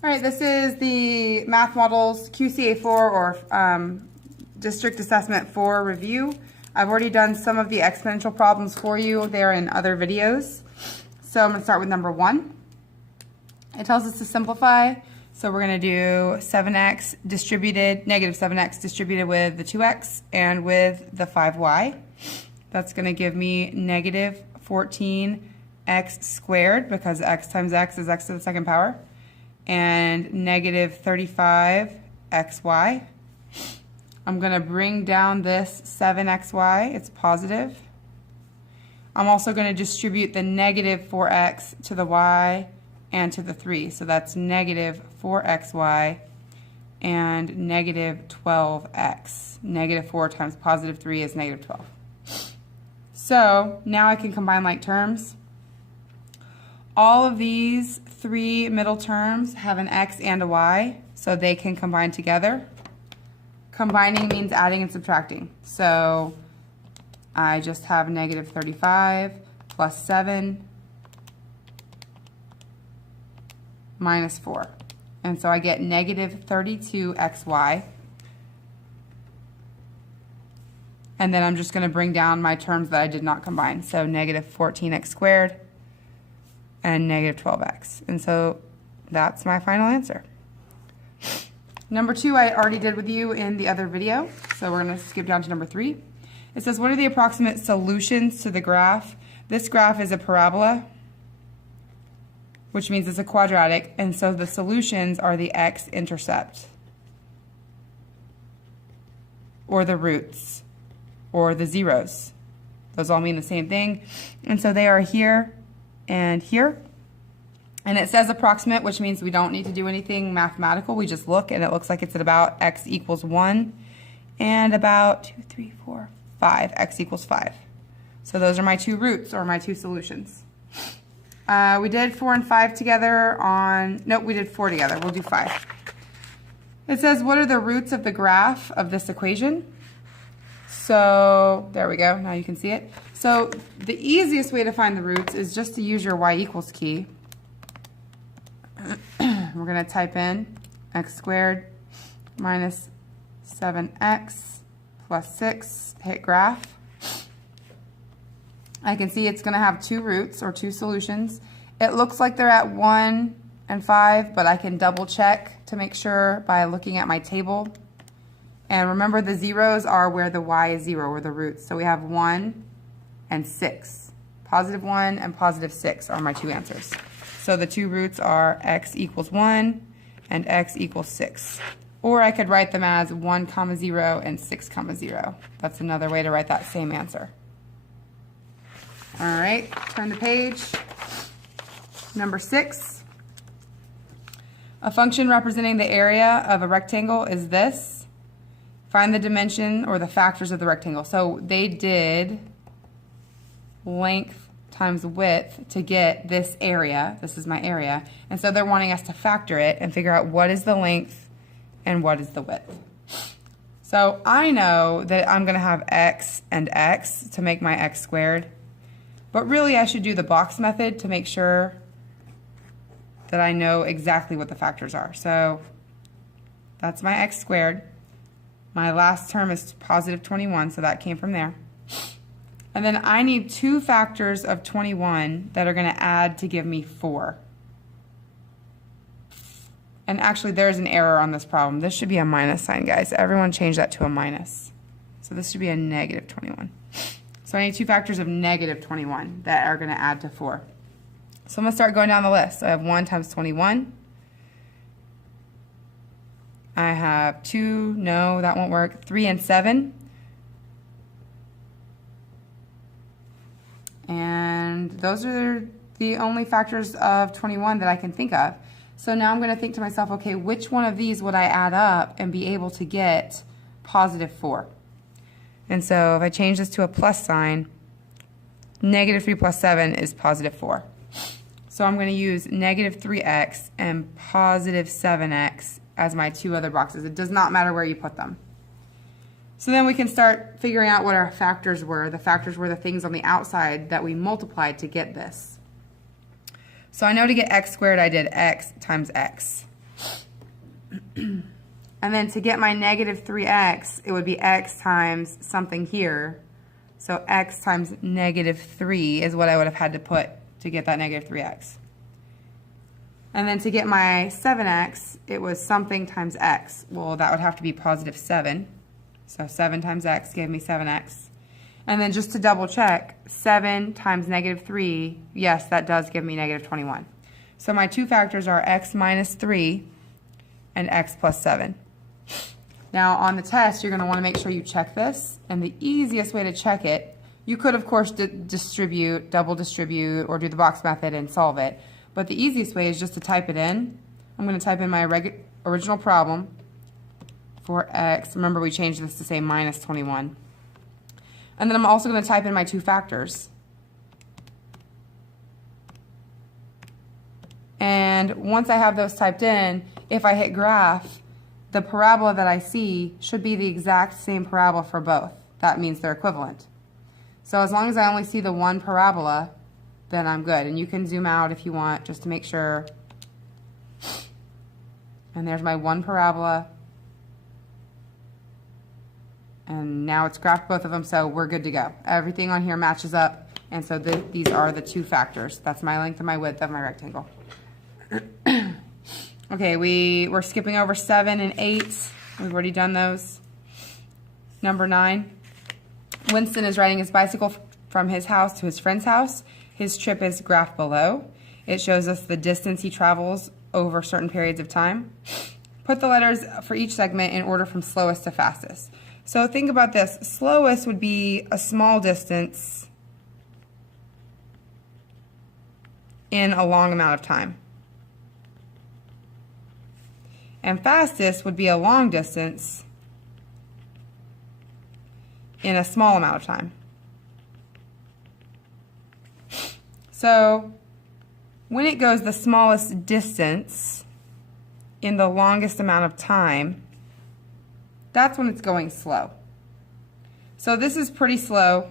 All right, this is the Math Models QCA 4 or District Assessment 4 review. I've already done some of the exponential problems for you there in other videos. So I'm going to start with number 1. It tells us to simplify. So we're going to do 7x distributed, negative 7x distributed with the 2x and with the 5y. That's going to give me negative 14x squared, because x times x is x to the second power, and negative 35xy. I'm going to bring down this 7xy. It's positive. I'm also going to distribute the negative 4x to the y and to the 3. So that's negative 4xy and negative 12x. Negative 4 times positive 3 is negative 12. So now I can combine like terms. All of these 3 middle terms have an x and a y, so they can combine together. Combining means adding and subtracting. So I just have negative 35 plus 7 minus 4. And so I get negative 32xy. And then I'm just going to bring down my terms that I did not combine. So negative 14x squared and negative 12x. And so that's my final answer. Number 2 I already did with you in the other video. So we're going to skip down to number 3. It says, what are the approximate solutions to the graph? This graph is a parabola, which means it's a quadratic, and so the solutions are the x-intercept, or the roots, or the zeros. Those all mean the same thing. And so they are here and here. And it says approximate, which means we don't need to do anything mathematical. We just look, and it looks like it's at about x equals 1 and about 2, 3, 4, 5. X equals 5. So those are my 2 roots, or my 2 solutions. We did 4 and 5 together on, nope, we did 4 together. We'll do 5. It says, what are the roots of the graph of this equation? So there we go. Now you can see it. So the easiest way to find the roots is just to use your y equals key. We're going to type in x squared minus 7x plus 6, hit graph. I can see it's going to have 2 roots, or 2 solutions. It looks like they're at 1 and 5, but I can double check to make sure by looking at my table. And remember, the zeros are where the y is 0, or the roots. So we have 1 and 6. Positive 1 and positive 6 are my 2 answers. So the 2 roots are x equals 1 and x equals 6. Or I could write them as 1 comma 0 and 6 comma 0. That's another way to write that same answer. All right, turn the page. Number 6. A function representing the area of a rectangle is this. Find the dimension or the factors of the rectangle. So they did length times width to get this area. This is my area. And so they're wanting us to factor it and figure out what is the length and what is the width. So I know that I'm going to have x and x to make my x squared. But really, I should do the box method to make sure that I know exactly what the factors are. So that's my x squared. My last term is positive 21, so that came from there. And then I need 2 factors of 21 that are going to add to give me 4. And actually, there's an error on this problem. This should be a minus sign, guys. Everyone change that to a minus. So this should be a negative 21. So I need 2 factors of negative 21 that are going to add to 4. So I'm going to start going down the list. So I have 1 times 21. I have 2, no, that won't work. 3 and 7. And those are the only factors of 21 that I can think of. So now I'm going to think to myself, okay, which one of these would I add up and be able to get positive 4? And so if I change this to a plus sign, negative 3 plus 7 is positive 4. So I'm going to use negative 3x and positive 7x as my 2 other boxes. It does not matter where you put them. So then we can start figuring out what our factors were. The factors were the things on the outside that we multiplied to get this. So I know to get x squared, I did x times x. And then to get my negative 3x, it would be x times something here. So x times negative 3 is what I would have had to put to get that negative 3x. And then to get my 7x, it was something times x. Well, that would have to be positive 7. So 7 times x gave me 7x. And then just to double check, 7 times negative 3, yes, that does give me negative 21. So my two factors are x minus 3 and x plus 7. Now on the test, you're going to want to make sure you check this. And the easiest way to check it, you could of course distribute, double distribute, or do the box method and solve it. But the easiest way is just to type it in. I'm going to type in my original problem for x. Remember, we changed this to say minus 21. And then I'm also going to type in my two factors. And once I have those typed in, if I hit graph, the parabola that I see should be the exact same parabola for both. That means they're equivalent. So as long as I only see the one parabola, then I'm good. And you can zoom out if you want, just to make sure. And there's my one parabola. And now it's graphed both of them, so we're good to go. Everything on here matches up, and so these are the two factors. That's my length and my width of my rectangle. Okay, we're skipping over 7 and 8. We've already done those. Number 9. Winston is riding his bicycle from his house to his friend's house. His trip is graphed below. It shows us the distance he travels over certain periods of time. Put the letters for each segment in order from slowest to fastest. So think about this. Slowest would be a small distance in a long amount of time. And fastest would be a long distance in a small amount of time. So when it goes the smallest distance in the longest amount of time, that's when it's going slow. So this is pretty slow.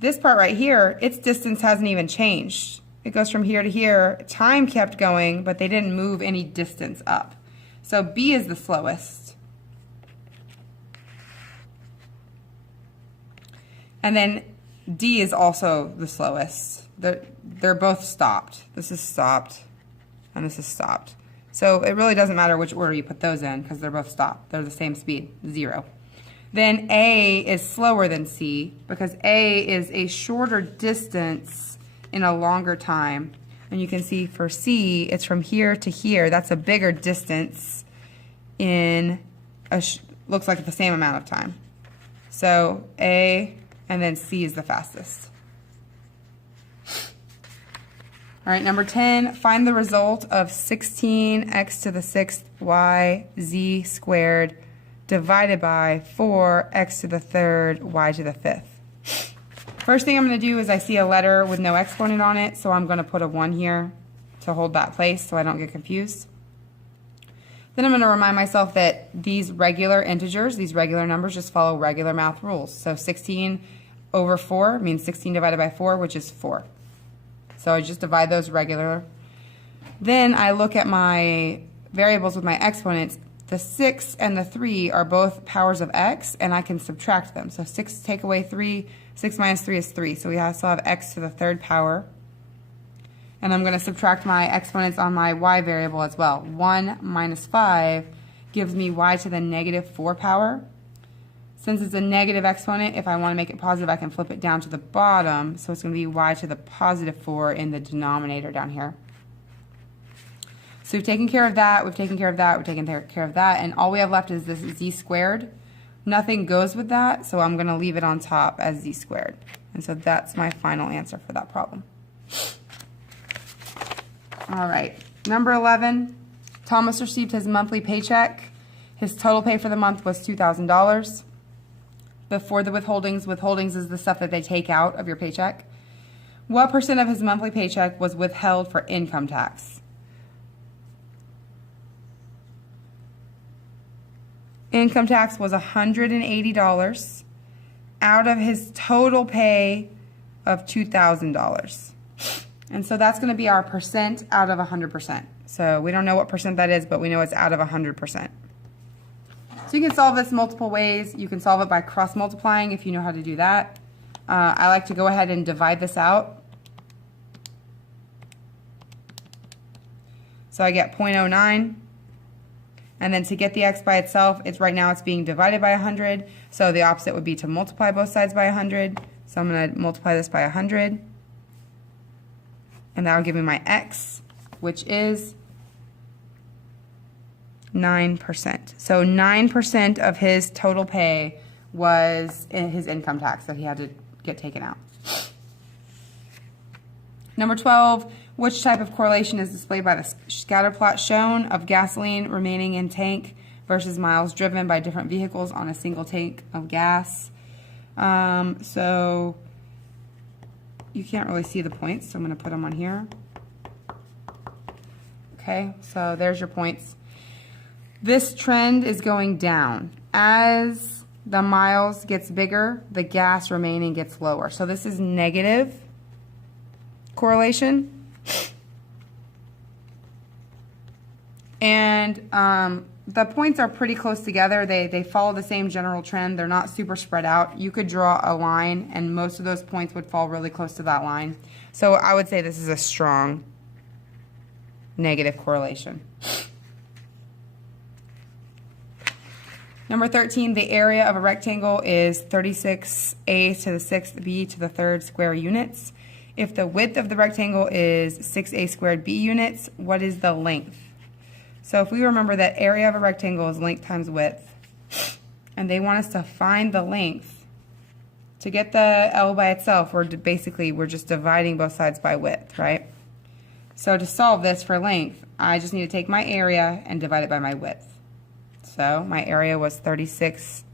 This part right here, its distance hasn't even changed. It goes from here to here. Time kept going, but they didn't move any distance up. So B is the slowest. And then D is also the slowest. They're both stopped. This is stopped, and this is stopped. So it really doesn't matter which order you put those in because they're both stopped. They're the same speed, 0. Then A is slower than C because A is a shorter distance in a longer time. And you can see for C, it's from here to here. That's a bigger distance in looks like the same amount of time. So A and then C is the fastest. All right, number 10, find the result of 16x to the 6th y z squared divided by 4x to the 3rd y to the 5th. First thing I'm going to do is I see a letter with no exponent on it, so I'm going to put a 1 here to hold that place so I don't get confused. Then I'm going to remind myself that these regular integers, these regular numbers, just follow regular math rules. So 16 over 4 means 16 divided by 4, which is 4. So I just divide those regular. Then I look at my variables with my exponents. The 6 and the 3 are both powers of x, and I can subtract them. So 6 take away 3, 6 minus 3 is 3. So we still have x to the 3rd power. And I'm going to subtract my exponents on my y variable as well. 1 minus 5 gives me y to the negative 4 power. Since it's a negative exponent, if I want to make it positive, I can flip it down to the bottom. So it's going to be y to the positive 4 in the denominator down here. So we've taken care of that, we've taken care of that, we've taken care of that, and all we have left is this z squared. Nothing goes with that, so I'm going to leave it on top as z squared. And so that's my final answer for that problem. All right, number 11, Thomas received his monthly paycheck. His total pay for the month was $2,000. Before the withholdings, withholdings is the stuff that they take out of your paycheck. What % of his monthly paycheck was withheld for income tax? Income tax was $180 out of his total pay of $2,000. And so that's going to be our % out of 100%. So we don't know what percent that is, but we know it's out of 100%. So you can solve this multiple ways. You can solve it by cross multiplying if you know how to do that. I like to go ahead and divide this out. So I get 0.09. And then to get the x by itself, right now it's being divided by 100. So the opposite would be to multiply both sides by 100. So I'm going to multiply this by 100. And that will give me my x, which is 9%. So 9% of his total pay was his income tax that he had to get taken out. Number 12, which type of correlation is displayed by the scatter plot shown of gasoline remaining in tank versus miles driven by different vehicles on a single tank of gas? So you can't really see the points, so I'm going to put them on here. Okay, so there's your points. This trend is going down. As the miles gets bigger, the gas remaining gets lower. So this is negative correlation. And the points are pretty close together. They follow the same general trend. They're not super spread out. You could draw a line, and most of those points would fall really close to that line. So I would say this is a strong negative correlation. Number 13, the area of a rectangle is 36a to the 6th b to the 3rd square units. If the width of the rectangle is 6a squared b units, what is the length? So if we remember that area of a rectangle is length times width, and they want us to find the length, to get the L by itself, we're just dividing both sides by width, right? So to solve this for length, I just need to take my area and divide it by my width. So my area was 36,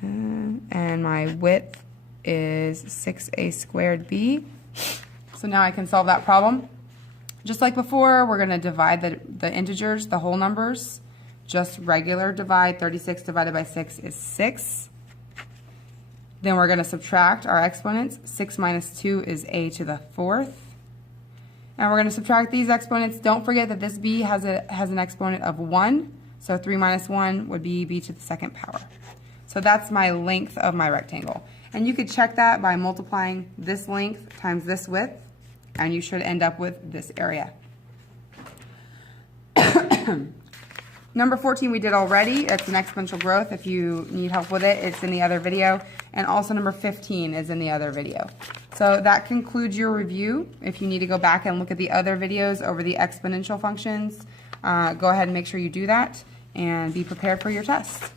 and my width is 6a squared b. So now I can solve that problem. Just like before, we're going to divide the integers, the whole numbers. Just regular divide. 36 divided by 6 is 6. Then we're going to subtract our exponents. 6 minus 2 is a to the 4th. And we're going to subtract these exponents. Don't forget that this b has an exponent of 1. So 3 minus 1 would be b to the 2nd power. So that's my length of my rectangle. And you could check that by multiplying this length times this width, and you should end up with this area. Number 14 we did already. It's an exponential growth. If you need help with it, it's in the other video. And also number 15 is in the other video. So that concludes your review. If you need to go back and look at the other videos over the exponential functions, go ahead and make sure you do that and be prepared for your test.